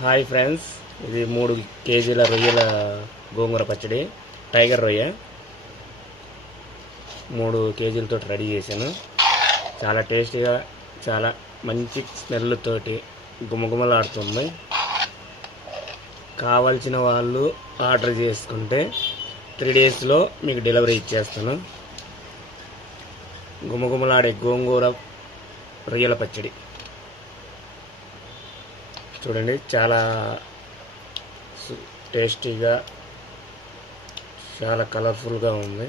Hi friends, ఇది 3 కేజీల రొయ్యల గోంగూర పచ్చడి. టైగర్ రొయ్య 3 కేజీలతో రెడీ చేశాను. చాలా టేస్టీగా, చాలా మంచి స్మెల్ తోటి గుమగుమలాడుతుంది. కావాల్సిన వాళ్ళు ఆర్డర్ చేసుకుంటే 3 డేస్లో మీకు డెలివరీ ఇచ్చేస్తాను. గుమగుమలాడే గోంగూర రొయ్యల పచ్చడి చూడండి, చాలా టేస్టీగా, చాలా కలర్ఫుల్గా ఉంది.